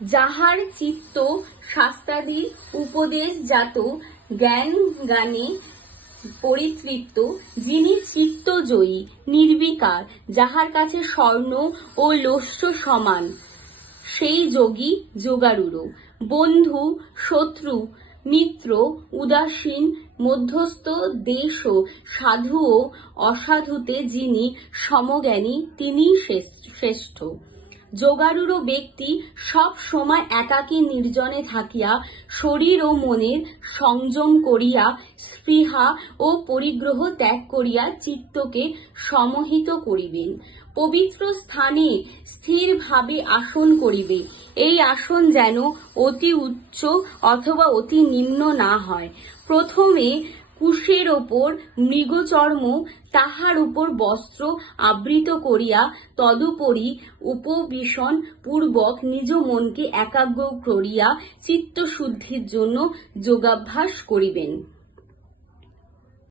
যাহার চিত্ত শাস্ত্রাদি উপদেশজাত জ্ঞান গানে পরিতৃপ্ত, যিনি চিত্তজয়ী নির্বিকার, যাহার কাছে স্বর্ণ ও লস্য সমান, সেই যোগী যোগারূঢ়। বন্ধু শত্রু মিত্র উদাসীন মধ্যস্থ দেশ সাধু ও অসাধুতে যিনি সমজ্ঞানী, তিনিই শ্রেষ্ঠ। যোগারূঢ় ব্যক্তি সব সময় একাকী নির্জনে থাকিয়া শরীর ও মনের সংযম করিয়া স্পৃহা ও পরিগ্রহ ত্যাগ করিয়া চিত্তকে সমহিত করিবেন। পবিত্র স্থানে স্থিরভাবে আসন করিবে। এই আসন যেন অতি উচ্চ অথবা অতি নিম্ন না হয়। প্রথমে কুশের ওপর মৃগচর্ম, তাহার উপর বস্ত্র আবৃত করিয়া তদুপরি উপবেশন পূর্বক নিজ মনকে একাগ্র করিয়া চিত্তশুদ্ধির জন্য যোগাভ্যাস করিবেন।